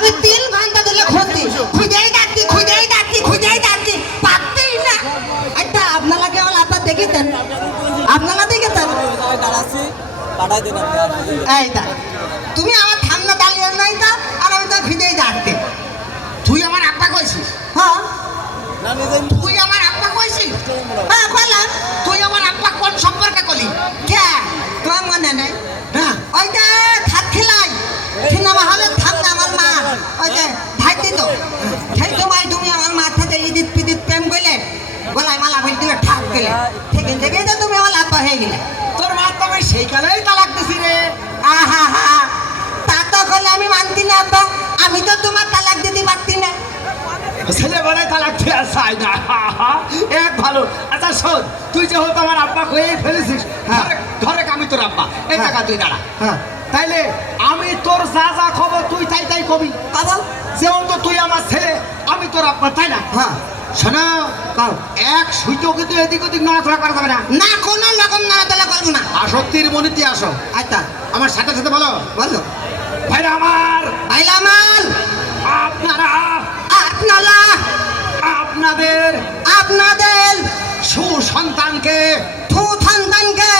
আমি 3 ঘন্টা ধরে খুঁজছি, খুঁজেই যাচ্ছি, পাচ্ছিই না। আচ্ছা আপনারা কেবল আপনার দেখেছেন, আপনারা দেখেছেন এই দা তুমি আমার সামনে দাঁড়িয়ে নাই তা, আর আমি তো খুঁজেই যাচ্ছি। তুই আমার আব্বা কইছিস? হ্যাঁ তুই আমার আব্বা কইছিস? হ্যাঁ বললাম। তুই আমার আব্বা কোন সম্পর্কে কলি? কে তোমার মনে নেই? না ওই যে খাত খেলাই সিনেমা হলে থামনা আমার মা, ওই যে ভাইটি তো সেই সময় তুমি আমার মাথাতে ইদিত পিদিত প্রেম করলে, গলায় মালা ভেঙে দিলে, ঠাক দিলে, থেকে থেকেই তো তুমি আমার লাভা হয়ে গেলে। তোর মা তো আমি সেই কালেই তালাক দিছি রে। আহা হা, তা তো করলে আমি মানতি না আব্বা, আমি তো তোমার তালাক দিতে পারতি না। ছেলে বলে তালাক দিয়ে চাই না। এক ভালো। আচ্ছা শোন, তুই যেহেতু আমার আব্বা কয়েই ফেলেছিস, ধরে আমি তোর আব্বা, এই টাকা তুই দাঁড়া। হ্যাঁ তাইলে আমি তোর যা যা খবর তুই তাই তাই কবি। কাবো যেমন তো তুই আমার ছেলে, আমি তোর আব্বা, তাই না? হ্যাঁ শোনো, কাও এক সুইতেও কিন্তু এদিক ওদিক নড়াচড়া করা যাবে না। না কোনো রকম নাড়াতলা করবো না। আসক্তির মনিতে আসো, আচ্ছা আমার সাথে সাথে বলো, বলো ভাইরা আমার, ভাইলামাল আপনারা আপনারা আপনাদের আপনাদের সুসন্তানকে সন্তানকে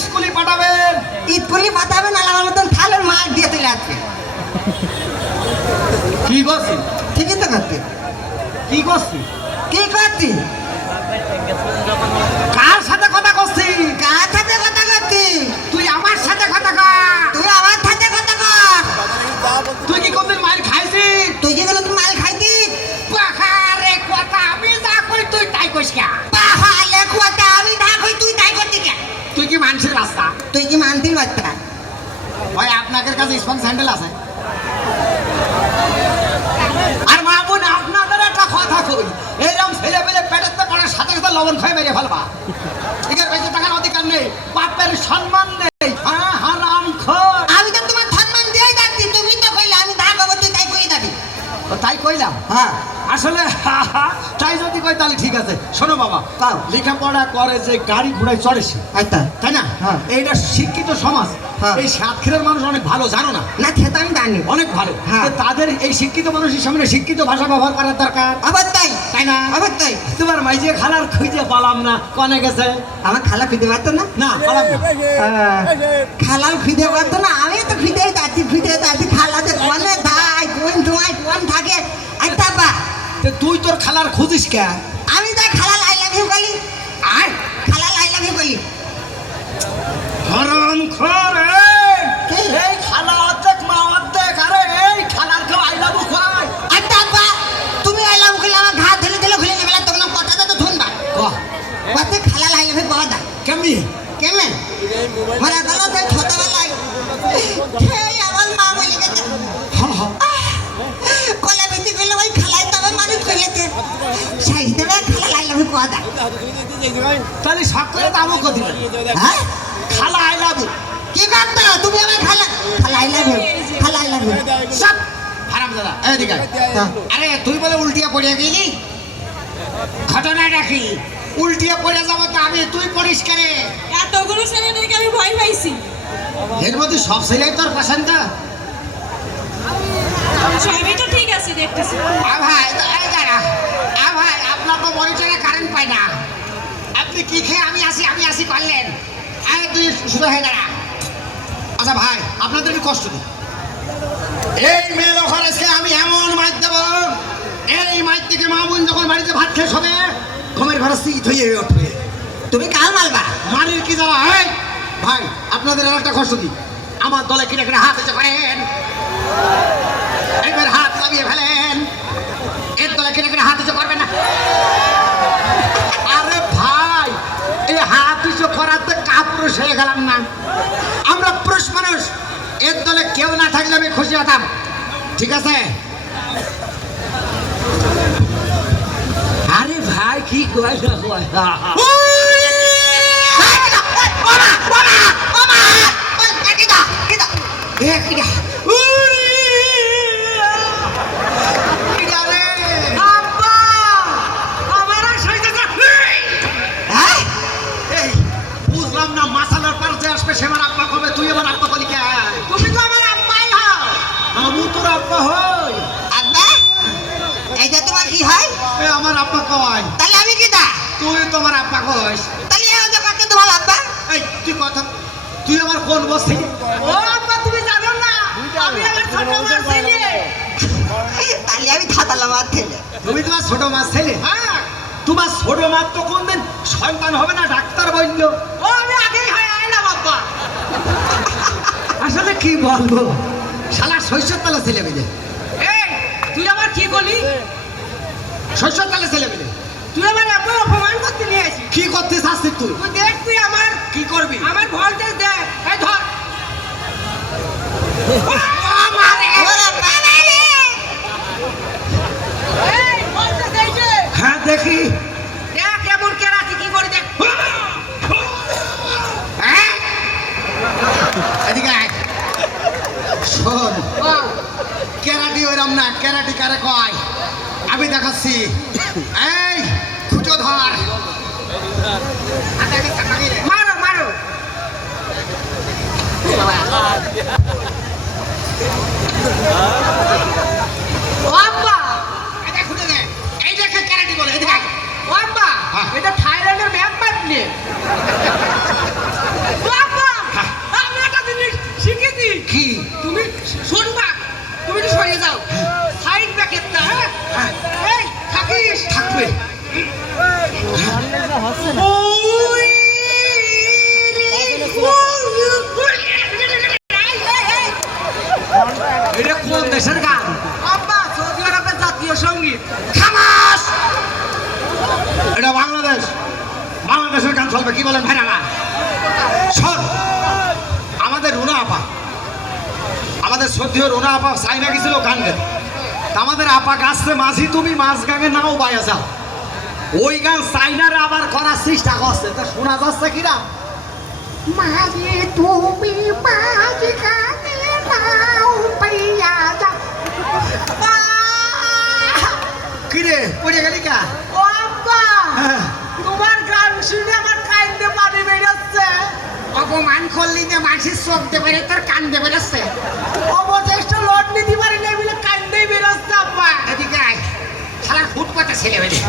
স্কুলে পাঠাবেন। স্কুলে পাঠাবেন, আর আমার মতন থালের মার দিয়ে তুলে আসবে। কি করছি? ঠিকই তো করতে। কি করছি? কি করছি? কার সাথে কথা করছি? কার সাথে কথা করছি? তুই আমার সাথে কথা কর। তুই আমার সাথে কথা কর। তুই কি কোনদিন মার খাইছিস? তুই কি কোনো মাল খাইতি? পাহাড়ে কথা আমি যা কই তুই তাই কইস কে? পাহাড়ে কথা আমি না কই তুই তাই করতি কে? তুই কি মানুষের রাস্তা? তুই কি মানতির বাচ্চা? ভাই আপনাদের কাছে স্পন স্যান্ডেল আছে? আর মা বোন আপনাদের একটা কথা কই, এইরকম ছেলে পেলে পেটেতে পড়ার সাথে সাথে লবণ খেয়ে মেরে ফেলবা। ঠিক আছে, বেঁচে থাকার অধিকার নেই, বাপের সম্মান নেই। হ্যাঁ হারাম খোর। আমি তো তোমার সম্মান দিয়েই যাচ্ছি, তুমি তো কইলে আমি তা করবো, তুই তাই কই যাবি। তাই কইলাম। হ্যাঁ আসলে তাই যদি কই তাহলে ঠিক আছে। শোনো বাবা, তাও লেখাপড়া করে যে গাড়ি ঘোড়ায় চড়েছে, আচ্ছা তাই না? হ্যাঁ। এইটা শিক্ষিত সমাজ। হ্যাঁ। এই সাতক্ষীরার মানুষ অনেক ভালো, জানো না? না খেতে আমি জানি অনেক ভালো। হ্যাঁ। তো তাদের এই শিক্ষিত মানুষের সামনে শিক্ষিত ভাষা ব্যবহার করার দরকার, আবার তাই তাই না? আবার তাই। তোমার মাইজে খালার খুঁজে পালাম না, কনে গেছে? আমার খালা ফিদে পারতো না? না পালাম না। খালাল ফিদে পারতো না, আমি তো ফিদে যাচ্ছি, খালাতে কোনে দায় কোন ধোঁয়ায় কোন থাকে। আচ্ছা বা তো তুই তোর খালার খুঁজিস কে? আমি তাই খালা লাই লাভ ইউ বলি, আর খালা লাই লাভ ইউ বলি। হারাম খোর। কি? এই খালা অর্ধেক মা অর্ধেক, আরে এই খালার কেউ আই লাভ কয়। আচ্ছা বা তুমি আই লাভ খেলে আমার ঘা ধরে দিলে খুলে নেবে, তখন কথাটা তো শুনবা। কহ কত খালা লাই লাভ কওয়া দা কেমনি? কেমন মারা গেল তো ছোটবেলায় সেই আমার মা বলে গেছে কলা বেশি করলে ওই খালাই তবে মানুষ করেছে, সেই হিসেবে খালা লাই লাভ কওয়া দা। তাহলে সকলে তো আমাকে দিবে। হ্যাঁ খালা আই লাভ কি করতো তুমি আমার খালা খালা লাই লাভ খালা লাই লাভ। সব হারাম দাদা। এদিকে আয়। আরে তুই বলে উল্টিয়ে পড়ে গেলি, ঘটনাটা কি? উল্টিয়ে পড়ে যাবো তো আমি, তুই পড়িস কেনে? এতগুলো ছেলেদেরকে আমি ভয় পাইছি। এর মধ্যে সব ছেলেই তোর পছন্দ? সবই তো ঠিক আছে দেখতেছি। ভাই এই দাঁড়া, ভাই আপনার তো মনিটরে কারেন্ট পায় না, আপনি কি খেয়ে আমি আসি করলেন? আরে তুই শুধু হয়ে দাঁড়া। আচ্ছা ভাই আপনাদের একটু কষ্ট দিই, এই মেয়ে যখন আজকে আমি এমন মাইক দেবো, এই মাইক থেকে মা বোন যখন বাড়িতে ভাত খেয়ে শোবে, ঘুমের ঘরে সিট হয়ে উঠবে। তুমি কাল মালবা মানির কি যাওয়া হয়? ভাই আপনাদের আর একটা কষ্ট দিই, আমার দলে কিনে কিনে হাত এসে করেন, একবার হাত লাগিয়ে ফেলেন, এর দলে কিনে কিনে হাত এসে করবেন না। আরে ভাই এই হাত ইসে করাতে কাপুরুষ হয়ে গেলাম না, আমরা পুরুষ মানুষ, এর দলে কেউ না থাকলে আমি খুশি হতাম। ঠিক আছে? আরে ভাই কি কয় বুঝলাম না, মাসালার পাশে আসবে সে আমার আব্বা কবে, তুই আমার আব্বা বলি কে? তুমি তো আমার আব্বাই হও। আমি তোর আব্বা হই। আব্বা কয় তাহলে আমি কি দা? তুই তোমার আব্বা কইস তাহলে এ হতে পারতো তোমার আব্বা? এই তুই কথা তুই আমার কোন বসে ও আব্বা তুমি জানো না আমি আমার ছোট মার ছেলে। তাহলে আমি থাতালাম আর ঠেলে। তুমি তোমার ছোট মাছ ছেলে হ্যাঁ তোমার ছোট মাছ তো কোনদিন সন্তান হবে না ডাক্তার বলল ও আমি আগেই হয়ে আইলাম আব্বা। আসলে কি বলবো শালা শৈশব তালে ছেলে মিলে এই তুই আমার কি বলি? শৈশব তালে ছেলে মিলে তুই আমার এত অপমান করতে নিয়ে আসিস। কি করতে চাচ্ছিস তুই তুই দেখ তুই আমার কি করবি আমার ভোল্টেজ দেখ এই ধর। ওরে বাবা রে! এই ভোল্টেজ এই যে হ্যাঁ দেখি দেখ কেমন কেরাটি কি করে দেখ। হ্যাঁ? এদিকে আয়। শোন ক্যারাটি ওইরম না ক্যারাটি কারে কয় আমি দেখাচ্ছি এই খুঁজো ধর মারো মারো ও আব্বা এটা খুঁজে দে এই দেখে ক্যারাটি বলে এদিকে আয়। ও আব্বা হ্যাঁ। এটা থাইল্যান্ডের ম্যাপ মারলে। ও আব্বা আমি একটা জিনিস শিখেছি। কি তুমি শুনবা তুমি তো সরে যাও সাইড ব্যাকেট না হ্যাঁ এই থাকিস থাকবে ওই এটা কোন দেশের গান আব্বা সৌদি আরবের জাতীয় সঙ্গীত। খামাস এটা বাংলাদেশ বাংলাদেশের গান চলবে কি বলেন ভাইরা না শোন আমাদের রুনা আপা আমাদের সত্যি রুনা আপা চাইনা গেছিল গান গাইতে তা আমাদের আপা গাছতে মাঝি তুমি মাছ গাঙে নাও বাইয়া যাও ওই গান চাইনার আবার করার চেষ্টা করছে তা শোনা যাচ্ছে কিনা মাঝে তুমি মাঝ গানে নাও পাইয়া যাও। কিরে পড়ে গেলি কা ও আব্বা হ্যাঁ। তোমার গান শুনে আমার কান্দে পানি বেরোচ্ছে। অপমান করলি যে মাঝির চোখ দেবে তোর কান দেবে যাচ্ছে অবচেষ্ট লোড নিতে পারি না বলে কান্দেই বেরোচ্ছে আব্বা। এদিকে আয় শালা ফুটপাতে ছেলে বেরিয়ে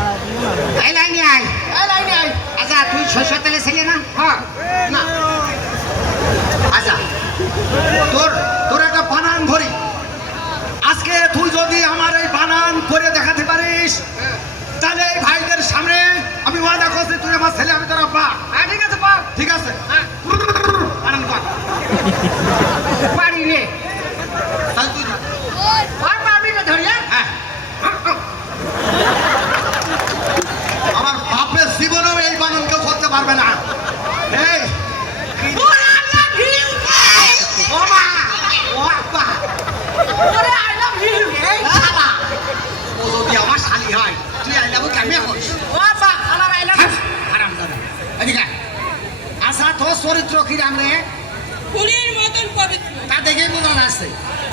এই লাইনে আয় এই লাইনে আই। আচ্ছা তুই শৈশব তেলে ছেলে না হ্যাঁ না আচ্ছা তোর তোর একটা বানান ধরি আজকে তুই যদি আমার এই বানান করে দেখাতে পারিস তাহলে এই ভাইদের সামনে আমি ওয়াদা করছি তুই আমার ছেলে আমি তোর আব্বা হ্যাঁ ঠিক আছে পা ঠিক আছে হ্যাঁ বানান কর পারি রে তাহলে তুই যা। আব্বা আমি না ধরি হ্যাঁ? হ্যাঁ আমার বাপের জীবনেও এই বানান কেউ করতে পারবে না এই ওরে I love you! ও মা ও আব্বা ওরে I love you! এই শালা ও যদি আমার শালি হয় তুই আইলাম কেমন করিস ও আব্বা, আমার I love you! হারাম দাদা এদিকে আয়। আচ্ছা তোর চরিত্র কিরাম রে ফুলের মতন পবিত্র। তা দেখেই বোঝা যাচ্ছে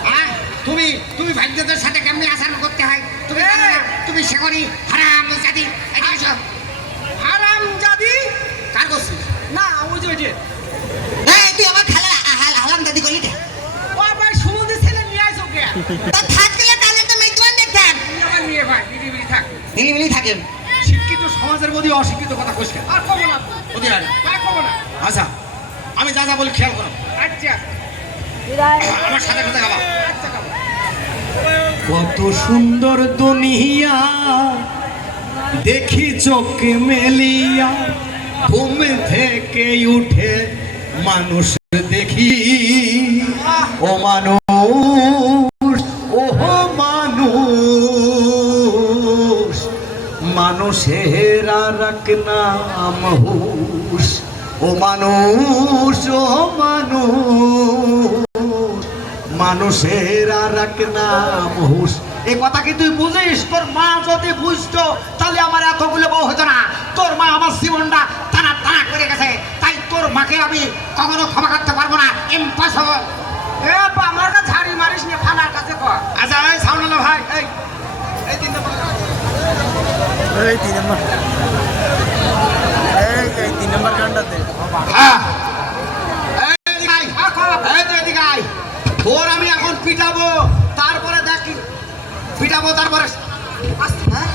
হ্যাঁ তুমি তুমি ভাগ্যদের সাথে কেমনি আচরণ করতে হয় তুমি জানো না? তুমি সে করি হারাম জাতি এদিকে এসো। হারাম জাদি কার করছিস না ওই যে ওই যে এই তুই আমার খালা হালাম দাদি করলি কে? ও আবার সমুদ্রের ছেলে নিয়ে আসো কে তা থাকলে তাহলে তো মেজবান দেখতাম। তুমি আমার নিয়ে ভাই বিড়ি থাক মিলিমিলি থাকেন। শিক্ষিত সমাজের মধ্যে অশিক্ষিত কথা কইস কেন? আর কবো না ওদের আগে। আর কবো না আচ্ছা আমি যা যা বলি খেয়াল করো আচ্ছা আমার সাথে সাথে খাবা আচ্ছা খাবো কত সুন্দর দুনিয়া দেখি চোখ মেলিয়া ঘুম থেকে উঠে মানুষ দেখি ও মানুষ ও মানুষ মানুষের আর এক নাম হুশ ও মানুষ মানুষের আর এক নাম হুশ এই কথা কি তুই বুঝিস তোর মা যদি বুঝতো তাহলে আমার এতগুলো বউ হতো না তোর মা আমার জীবনটা টানা টানা করে গেছে তাই তোর মাকে আমি কখনো ক্ষমা করতে পারবো না ইম্পসিবল এ বা আমার কাছে ঝাড়ি মারিস না ফানার কাছে কর আচ্ছা এই সাউন্ডালো ভাই এই তিনটা এই 3 নম্বর এই 3 নম্বর গানটাতে হ্যাঁ এদিকে আয় এই যে এদিকে আয় তোর আমি এখন পিটাবো তারপরে দেখি পিটাবো তারপরে হ্যাঁ